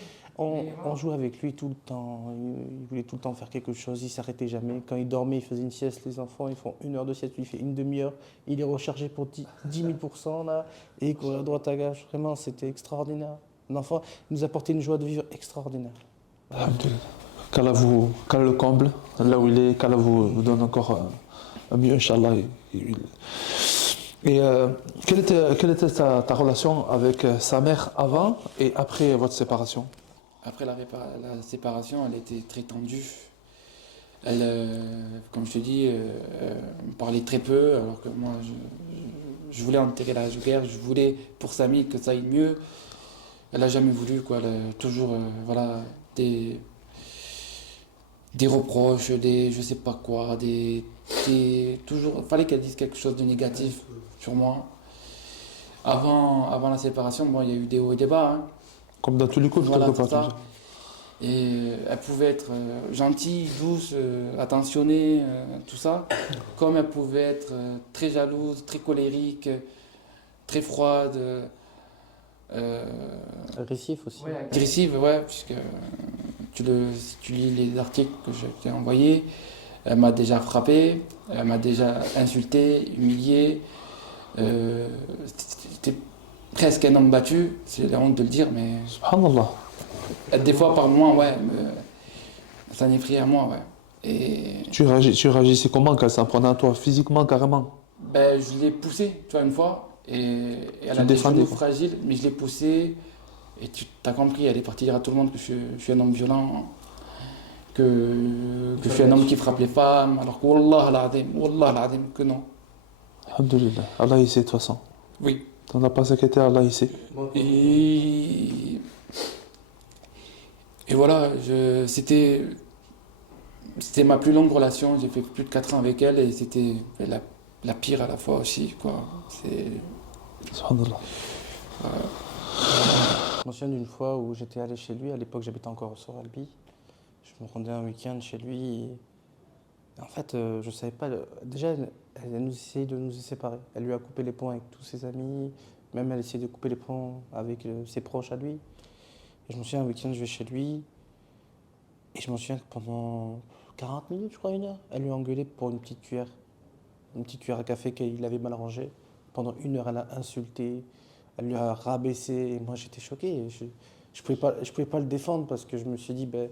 On jouait avec lui tout le temps, il voulait tout le temps faire quelque chose, il s'arrêtait jamais. Quand il dormait, il faisait une sieste, les enfants, ils font 1 heure de sieste, lui il fait une demi-heure, il est rechargé pour 10 000% là, et il courait à droite à gauche, vraiment c'était extraordinaire. L'enfant nous apportait une joie de vivre extraordinaire. Alhamdoulilah. Qu'Allah le comble, là où il est, qu'Allah vous donne encore un mieux, Inch'Allah. Et quelle était ta relation avec sa mère avant et après votre séparation? Après la séparation, elle était très tendue. Elle, comme je te dis, me parlait très peu, alors que moi, je voulais enterrer la guerre, je voulais pour Samy que ça aille mieux. Elle n'a jamais voulu, quoi. Elle a toujours, voilà, des reproches, je sais pas quoi, toujours, fallait qu'elle dise quelque chose de négatif sur moi. Avant la séparation, bon, il y a eu des hauts et des bas, hein. Comme dans tous les couples, Voilà, quelque c'est part. ça. Et elle pouvait être gentille, douce, attentionnée, tout ça. Comme elle pouvait être très jalouse, très colérique, très froide, Agressif aussi. agressive, ouais, puisque si tu lis les articles que je t'ai envoyés, elle m'a déjà frappé, elle m'a déjà insulté, humilié. C'était presque un homme battu, c'est la honte de le dire, mais Subhanallah. des fois par mois, ouais, ça n'est pris à moi, ouais. Et Tu réagissais comment quand elle s'en prenait à toi, physiquement, carrément? ben, je l'ai poussée, tu vois, une fois, et elle Tu a le des défendais, genoux quoi. fragiles, mais je l'ai poussée, et tu as compris, elle est partie dire à tout le monde que je suis un homme violent, que je suis un homme qui frappe les femmes, alors que Wallah al-Adim, que non. Alhamdoulilah. Allah il sait de toute façon. Oui. T'en as pas s'inquiéter, Allah il sait. Et voilà, c'était ma plus longue relation, j'ai fait plus de 4 ans avec elle, et c'était la pire à la fois aussi, quoi. Subhanallah. Je me souviens d'une fois où j'étais allé chez lui, à l'époque j'habitais encore sur Albi. Je me rendais un week-end chez lui. Et en fait, je savais pas. Déjà, elle nous essayait de nous séparer. Elle lui a coupé les ponts avec tous ses amis. Même elle essayait de couper les ponts avec ses proches à lui. Et je me souviens, un week-end, je vais chez lui. Et je me souviens que pendant 40 minutes, je crois, 1 heure, elle lui a engueulé pour une petite cuillère. Une petite cuillère à café qu'il avait mal rangée. Pendant 1 heure, elle a insulté. Elle lui a rabaissé. Et moi, j'étais choqué. Je pouvais pas le défendre parce que je me suis dit, ben,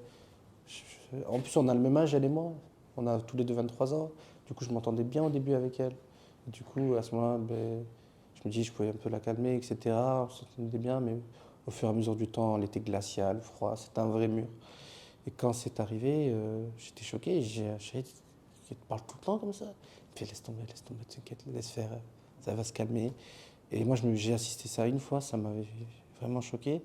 en plus, on a le même âge, elle et moi. On a tous les deux 23 ans. Du coup, je m'entendais bien au début avec elle. Et du coup, à ce moment-là, ben, je me dis, je pouvais un peu la calmer, etc. On s'entendait bien, mais au fur et à mesure du temps, elle était glaciale, froide. C'était un vrai mur. Et quand c'est arrivé, j'étais choqué. Elle te parle tout le temps comme ça. Il me fait, laisse tomber, t'inquiète, laisse faire, ça va se calmer. Et moi, j'ai assisté ça une fois, ça m'avait vraiment choqué.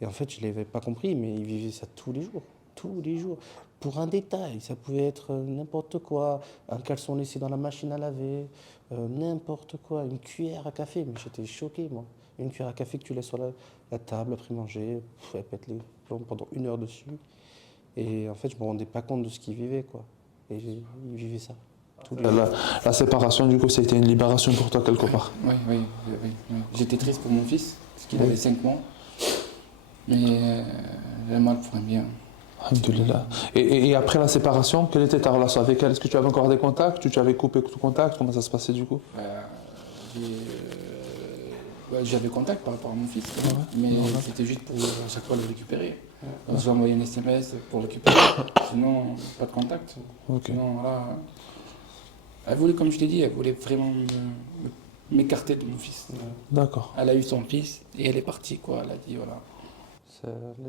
Et en fait, je ne l'avais pas compris, mais il vivait ça tous les jours. Tous les jours. Pour un détail, ça pouvait être n'importe quoi. Un caleçon laissé dans la machine à laver, n'importe quoi. Une cuillère à café, mais j'étais choqué, moi. Une cuillère à café que tu laisses sur la table après manger, elle pète les plombs pendant 1 heure dessus. Et en fait, je ne me rendais pas compte de ce qu'il vivait, quoi. Et il vivait ça. La séparation, du coup, ça a été une libération pour toi, quelque part. Oui. J'étais triste pour mon fils, parce qu'il avait 5 mois. Mais j'ai mal pour un bien. Alhamdoulilah. Et après la séparation, quelle était ta relation avec elle? Est-ce que tu avais encore des contacts? Tu avais coupé tout contact? Comment ça se passait, du coup? J'avais contact par rapport à mon fils, mais c'était juste pour à chaque fois le récupérer. J'ai envoyé un SMS pour le récupérer, sinon pas de contact. Ok. Sinon, voilà, elle voulait, comme je t'ai dit, elle voulait vraiment m'écarter de mon fils. D'accord. Elle a eu son fils et elle est partie, quoi. Elle a dit voilà.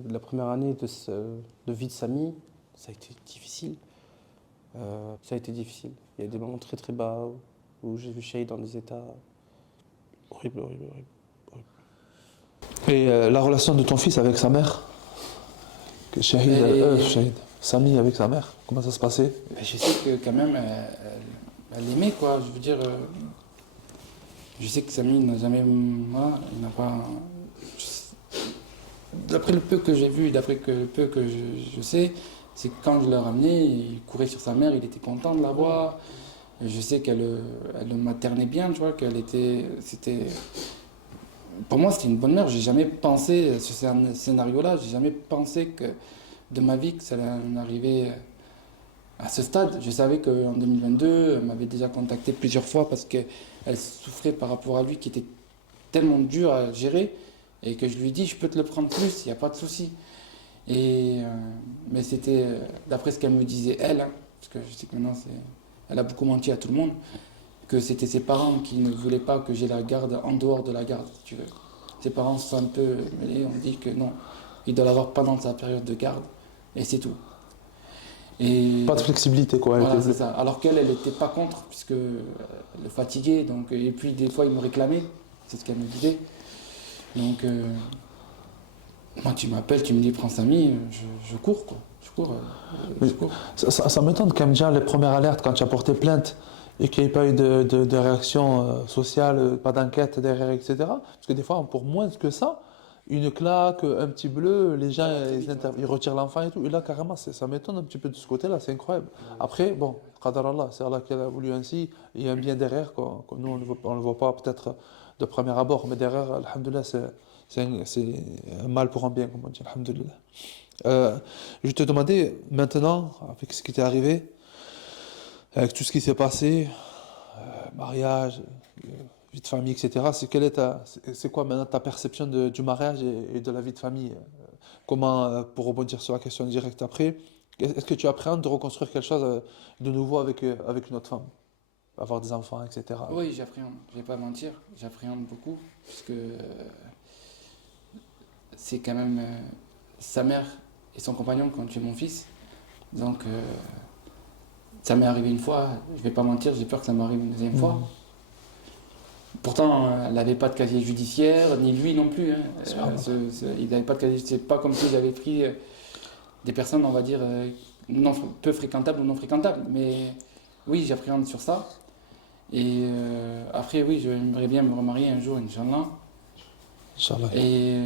La première année de vie de Samy, ça a été difficile. Ça a été difficile. Il y a des moments très très bas où j'ai vu Shahid dans des états horribles. Et la relation de ton fils avec sa mère? Shahid, Samy avec sa mère, comment ça se passait? Je sais que quand même, elle aimait, quoi. Je veux dire, Je sais que Samy n'a jamais. Voilà, il n'a pas. D'après le peu que j'ai vu, le peu que je sais, c'est que quand je l'ai ramené, il courait sur sa mère, il était content de la voir. Je sais elle le maternait bien, tu vois, c'était. Pour moi, c'était une bonne mère. J'ai jamais pensé sur ce scénario-là, j'ai jamais pensé que de ma vie que ça allait arriver à ce stade. Je savais qu'en 2022, elle m'avait déjà contacté plusieurs fois parce qu'elle souffrait par rapport à lui qui était tellement dur à gérer et que je lui dis je peux te le prendre plus, il n'y a pas de souci. Mais c'était, d'après ce qu'elle me disait elle, hein, parce que je sais que maintenant elle a beaucoup menti à tout le monde, que c'était ses parents qui ne voulaient pas que j'ai la garde en dehors de la garde, si tu veux. Ses parents sont un peu mêlés, on dit que non, il doit l'avoir pendant sa période de garde, et c'est tout. Et Pas de flexibilité, quoi. voilà, c'est ça. Alors qu'elle, elle n'était pas contre, puisque elle le fatiguait, donc, et puis des fois il me réclamait, c'est ce qu'elle me disait. Donc, moi tu m'appelles, tu me dis prends Samy, je cours, quoi. Je cours. Ça m'étonne quand même déjà les premières alertes quand tu as porté plainte et qu'il n'y ait pas eu de réaction sociale, pas d'enquête derrière, etc. Parce que des fois, pour moins que ça, une claque, un petit bleu, les gens ils retirent l'enfant et tout. Et là, carrément, ça m'étonne un petit peu de ce côté-là, c'est incroyable. Après, bon, Qadar Allah, c'est Allah qui a voulu ainsi. Il y a un bien derrière, quoi. Nous, on ne le voit pas peut-être de premier abord, mais derrière, alhamdoulilah, c'est un mal pour un bien, comme on dit, alhamdoulilah. Je te demandais maintenant, avec ce qui t'est arrivé, avec tout ce qui s'est passé, mariage, vie de famille, etc. C'est quoi maintenant ta perception du mariage et de la vie de famille? Comment, pour rebondir sur la question directe après, est-ce que tu appréhendes de reconstruire quelque chose de nouveau avec une autre femme? Avoir des enfants, etc. Oui, j'appréhende, je vais pas mentir, j'appréhende beaucoup, puisque c'est quand même sa mère et son compagnon qui ont tué mon fils. Donc, ça m'est arrivé une fois, je vais pas mentir, j'ai peur que ça m'arrive une deuxième fois. Pourtant, elle n'avait pas de casier judiciaire, ni lui non plus. Hein. Il n'avait pas de casier, c'est pas comme si j'avais pris des personnes, on va dire, peu fréquentables ou non fréquentables. Mais oui, j'appréhende sur ça. Et après, oui, j'aimerais bien me remarier un jour, Inch'Allah. Inch'Allah. Et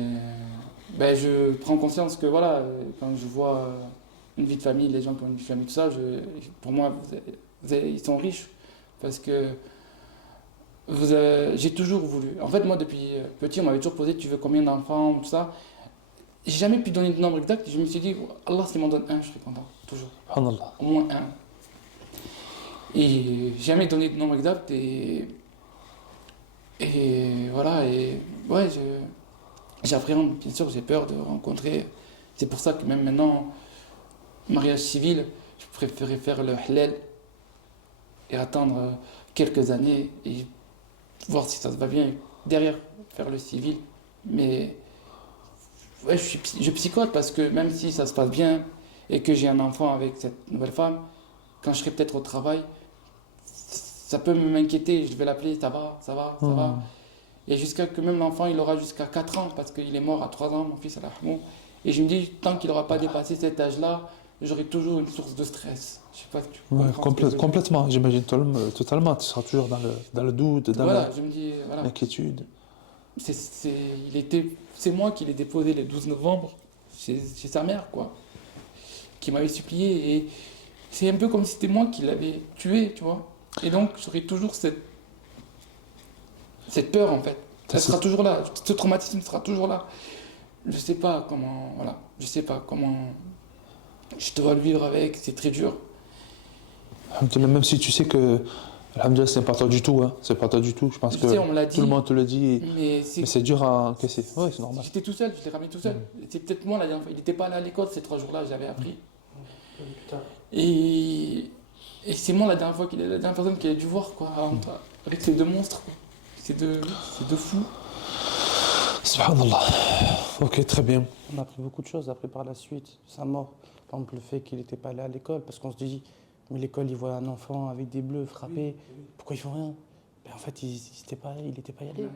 ben, je prends conscience que voilà, quand je vois une vie de famille, les gens qui ont une vie de famille, tout ça, pour moi, ils sont riches. Parce que j'ai toujours voulu. En fait, moi, depuis petit, on m'avait toujours posé tu veux combien d'enfants, tout ça. J'ai jamais pu donner de nombre exact. Je me suis dit, Allah, s'il m'en donne un, je serai content. Toujours. Subhanallah. Au moins un. Et j'ai jamais donné de nombre exact. Et voilà. Et ouais, j'appréhende, bien sûr, j'ai peur de rencontrer. C'est pour ça que même maintenant, mariage civil, je préférais faire le halal et attendre quelques années et voir si ça se va bien. Derrière, faire le civil. Mais ouais, je psychote parce que même si ça se passe bien et que j'ai un enfant avec cette nouvelle femme, quand je serai peut-être au travail, ça peut m'inquiéter. Je vais l'appeler, ça va. Et jusqu'à que même l'enfant, il aura jusqu'à 4 ans parce qu'il est mort à 3 ans, mon fils, et je me dis, tant qu'il n'aura pas dépassé cet âge-là, j'aurai toujours une source de stress. Je sais pas si tu comprends. Complètement, j'imagine totalement. Tu seras toujours dans le doute, dans je me dis, voilà. l'inquiétude. C'est moi qui l'ai déposé le 12 novembre chez sa mère, quoi, qui m'avait supplié. Et c'est un peu comme si c'était moi qui l'avais tué, tu vois. Et donc, j'aurai toujours cette peur, en fait. Elle sera toujours là. Ce traumatisme sera toujours là. Je sais pas comment je dois le vivre avec. C'est très dur. Même si tu sais que alhamdoulilah, c'est pas toi du tout, hein. C'est pas toi du tout. Je pense que tout le monde te le dit, mais c'est dur à encaisser. Ouais, c'est normal. J'étais tout seul, je l'ai ramené tout seul. C'est peut-être moi la dernière fois. Il n'était pas allé à l'école ces 3 jours-là, j'avais appris. Et c'est moi la dernière personne qui a dû voir, quoi, avec ces 2 monstres, quoi. C'est deux fous. Subhanallah. Ok, très bien. On a appris beaucoup de choses après par la suite, sa mort. Par exemple, le fait qu'il n'était pas allé à l'école, parce qu'on se dit, mais l'école, il voit un enfant avec des bleus frappés, pourquoi ils font rien? Ben, en fait, il n'était pas y aller.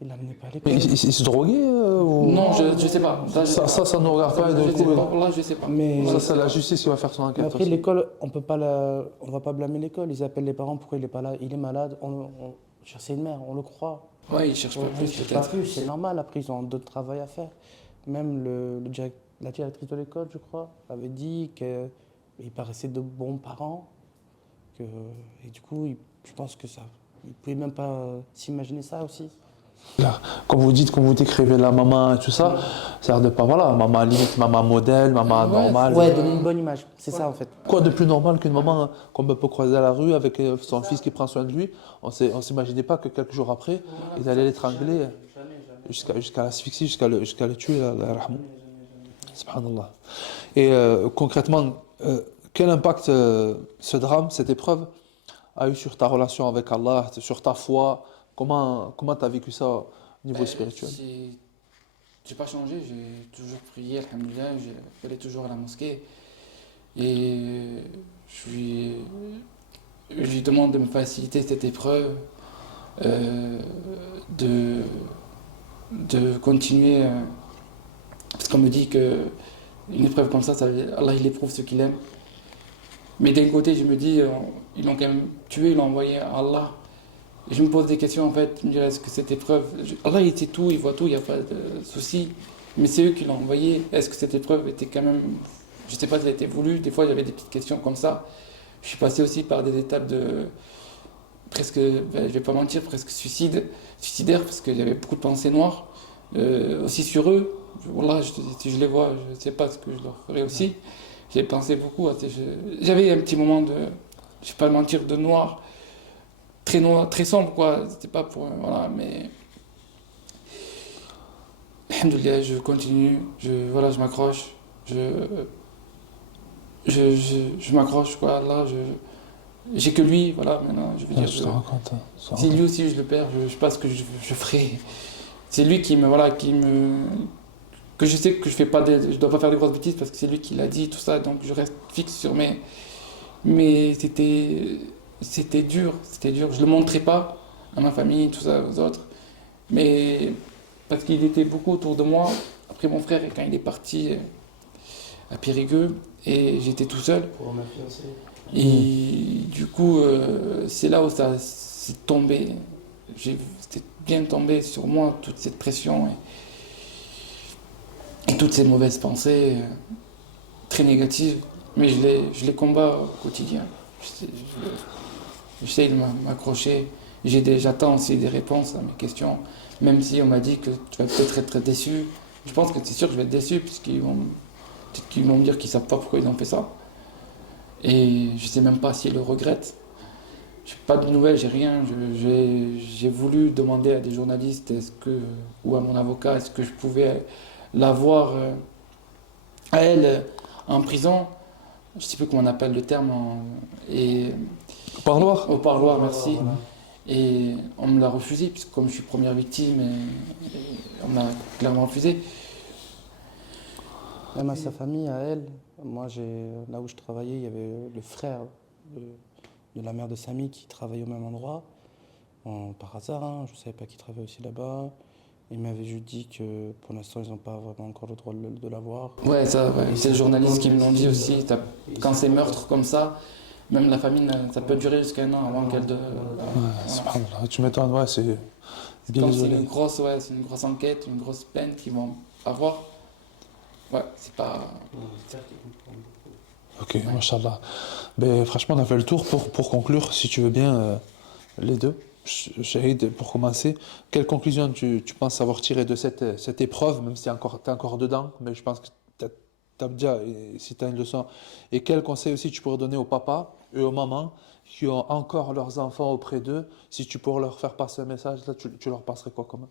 Il l'amenait pas à l'école. Il se droguait ou... Non, je sais pas. Ça ne regarde pas. Là, je sais pas. Mais ça, c'est la justice qui va faire son enquête. Mais après, l'école, on va pas blâmer l'école. Ils appellent les parents, pourquoi il est pas là? Il est malade. C'est une mère, on le croit. Ouais, ils cherchent pas Ils plus cherchent pas peut-être. plus, c'est normal. Après, ils ont d'autres travail à faire. Même la directrice de l'école, je crois, avait dit qu'ils paraissaient de bons parents. Que, et du coup, je pense que ça. Ils ne pouvaient même pas s'imaginer ça aussi. Là, comme vous dites, comme vous décrivez la maman et tout ça, ça a l'air de pas, voilà, maman limite, maman modèle, maman Ouais, normale. Ouais, donner une bonne image. C'est ça, en fait. Quoi de plus normal qu'une maman qu'on peut croiser à la rue avec son fils qui prend soin de lui? On s'imaginait pas que quelques jours après, ils allaient l'étrangler jusqu'à l'asphyxie, jusqu'à le tuer, là, Allah yarhamou. Subhanallah. Et concrètement, quel impact ce drame, cette épreuve, a eu sur ta relation avec Allah, sur ta foi? Comment tu as vécu ça au niveau spirituel? J'ai pas changé, j'ai toujours prié, alhamdoulilah, j'allais toujours à la mosquée. Et je lui demande de me faciliter cette épreuve, euh, de, de continuer. Parce qu'on me dit que une épreuve comme ça, Allah il éprouve ceux qu'il aime. Mais d'un côté, je me dis, ils l'ont quand même tué, ils l'ont envoyé à Allah. Et je me pose des questions en fait, je me dis, est-ce que cette épreuve. Allah il sait tout, il voit tout, il n'y a pas de souci. Mais c'est eux qui l'ont envoyé. Est-ce que cette épreuve était quand même. Je ne sais pas si elle a été voulue, des fois j'avais des petites questions comme ça. Je suis passé aussi par des étapes de. Presque, ben, je vais pas mentir, presque suicidaire, parce qu'il y avait beaucoup de pensées noires. Aussi sur eux. Voilà, si je les vois, je ne sais pas ce que je leur ferais aussi. J'ai pensé beaucoup. J'avais un petit moment de. Je ne vais pas mentir, de noir, très sombre, quoi. C'était pas pour. Voilà, mais. Alhamdoulilah, je continue, voilà, je m'accroche, je m'accroche, quoi, là, j'ai que lui, voilà, maintenant, je veux dire, Je te raconte. si lui aussi je le perds, je sais pas ce que je ferai. C'est lui que je sais que je dois pas faire de grosses bêtises parce que c'est lui qui l'a dit, tout ça, donc je reste fixe sur mais c'était dur, je le montrais pas à ma famille, tout ça, aux autres, mais parce qu'il était beaucoup autour de moi. Après mon frère, quand il est parti à Périgueux, et j'étais tout seul. Pour m'influencer. Et du coup, c'est là où ça s'est tombé. C'était bien tombé sur moi, toute cette pression et toutes ces mauvaises pensées très négatives. Mais je les combats au quotidien. J'essaie de m'accrocher. J'attends aussi des réponses à mes questions. Même si on m'a dit que tu vas peut-être être déçu. Je pense que c'est sûr que je vais être déçu, puisqu'ils vont, peut-être qu'ils vont me dire qu'ils ne savent pas pourquoi ils ont fait ça. Et je ne sais même pas s'ils le regrettent. Je n'ai pas de nouvelles, j'ai rien. J'ai voulu demander à des journalistes ou à mon avocat est-ce que je pouvais la voir à elle en prison. Je ne sais plus comment on appelle le terme. Au parloir? Au parloir, merci. Et on me l'a refusé, puisque comme je suis première victime, on m'a clairement refusé. Même à sa famille, à elle, moi, là où je travaillais, il y avait le frère de la mère de Samy qui travaillait au même endroit. Par hasard, hein, je ne savais pas qu'il travaillait aussi là-bas. Il m'avait juste dit que pour l'instant, ils n'ont pas vraiment encore le droit de l'avoir. Ouais, c'est les journalistes qui me l'ont dit aussi. Quand c'est meurtre comme ça, même la famille, ça peut durer jusqu'à 1 an avant qu'elle de. Subhanallah, tu m'étonnes, ouais, c'est bien Comme isolé. c'est une grosse enquête, une grosse peine qu'ils vont avoir. Ouais, c'est pas. Ok, machallah. Ben, franchement, on a fait le tour pour conclure, si tu veux bien, les deux. Shahid, pour commencer, quelle conclusion tu penses avoir tiré de cette épreuve, même si tu es encore dedans, mais je pense que tu as déjà, si tu as une leçon. Et quel conseil aussi tu pourrais donner aux papas et aux mamans qui ont encore leurs enfants auprès d'eux, si tu pourrais leur faire passer un message, là, tu leur passerais quoi comme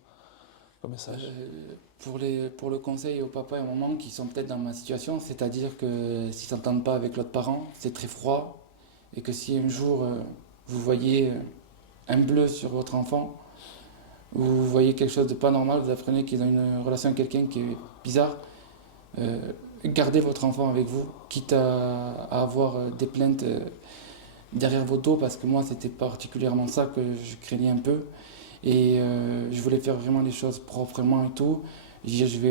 message? Pour le conseil aux papas et aux mamans qui sont peut-être dans ma situation, c'est-à-dire que s'ils ne s'entendent pas avec l'autre parent, c'est très froid, et que si un jour vous voyez un bleu sur votre enfant, ou vous voyez quelque chose de pas normal, vous apprenez qu'ils ont une relation avec quelqu'un qui est bizarre, gardez votre enfant avec vous, quitte à avoir des plaintes derrière vos dos, parce que moi c'était particulièrement ça que je craignais un peu. Et je voulais faire vraiment les choses proprement et tout.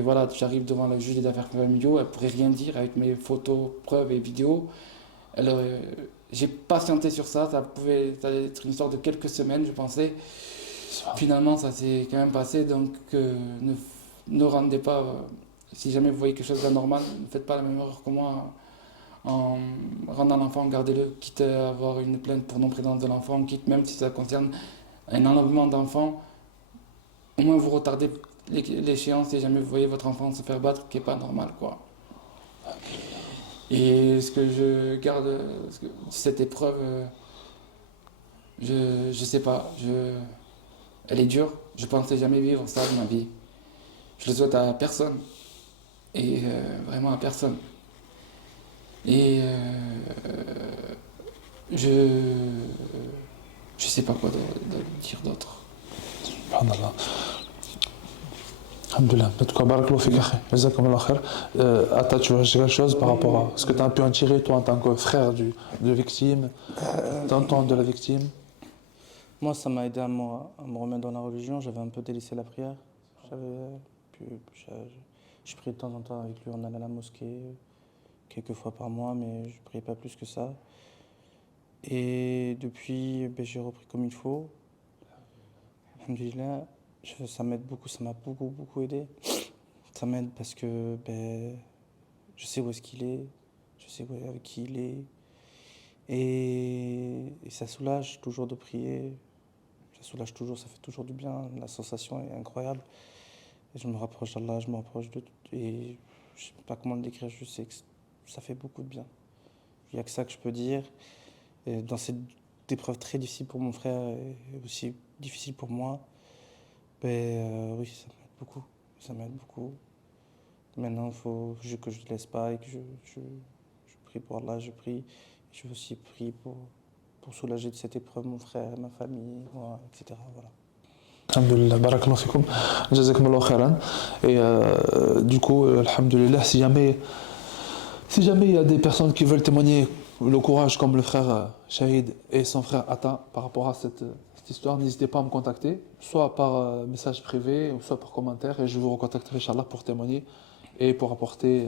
Voilà, j'arrive devant le juge des affaires familiaux, elle pourrait rien dire avec mes photos, preuves et vidéos. J'ai patienté sur ça, ça allait être une histoire de quelques semaines, je pensais. Finalement, ça s'est quand même passé, donc ne rendez pas, si jamais vous voyez quelque chose d'anormal, ne faites pas la même erreur que moi en rendant l'enfant, gardez-le, quitte à avoir une plainte pour non-présence de l'enfant, quitte même si ça concerne un enlèvement d'enfant, au moins vous retardez l'échéance si jamais vous voyez votre enfant se faire battre, qui n'est pas normal, quoi. Et ce que je garde, cette épreuve, je sais pas, elle est dure, je pensais jamais vivre ça de ma vie. Je le souhaite à personne, et vraiment à personne. Et je sais pas quoi dire d'autre. Subhanallah. Alhamdulillah. En tout cas, barakallahu fik, akhi. Jazakumullah khair. Atta, tu veux ajouter quelque chose par rapport à ce que tu as pu en tirer, toi, en tant que frère de victime, tonton de la victime? Moi, ça m'a aidé à me remettre dans la religion. J'avais un peu délaissé la prière. Je priais de temps en temps avec lui, on allait à la mosquée quelques fois par mois, mais je ne priais pas plus que ça. Et depuis, j'ai repris comme il faut. Alhamdulillah, ça m'aide beaucoup, ça m'a beaucoup aidé. Ça m'aide parce que je sais où est-ce qu'il est, je sais avec qui il est. Et ça soulage toujours de prier. Ça soulage toujours, ça fait toujours du bien. La sensation est incroyable. Et je me rapproche d'Allah, je me rapproche de... Et je ne sais pas comment le décrire, je sais que ça fait beaucoup de bien. Il n'y a que ça que je peux dire. Et dans cette épreuve très difficile pour mon frère et aussi difficile pour moi, oui, ça m'aide beaucoup. Ça m'aide beaucoup. Maintenant, il faut que je ne laisse pas et que je prie pour Allah, je prie. Je veux aussi prier pour soulager de cette épreuve mon frère, ma famille, moi, etc. Voilà. Alhamdulillah, barakallahu fikoum, jazakumullah khairan. Et du coup, alhamdulillah, si jamais il y a des personnes qui veulent témoigner le courage comme le frère Shahid et son frère Atta par rapport à cette histoire, n'hésitez pas à me contacter, soit par message privé, ou soit par commentaire, et je vous recontacterai, Inch'Allah, pour témoigner et pour apporter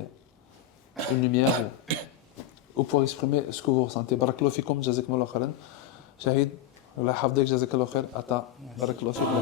une lumière ou pour exprimer ce que vous ressentez. Barakallahu fikoum, jazakumullah khairan. Shahid, Allah hafdik, jazakallahu khair. Atta, barakallahu fikoum.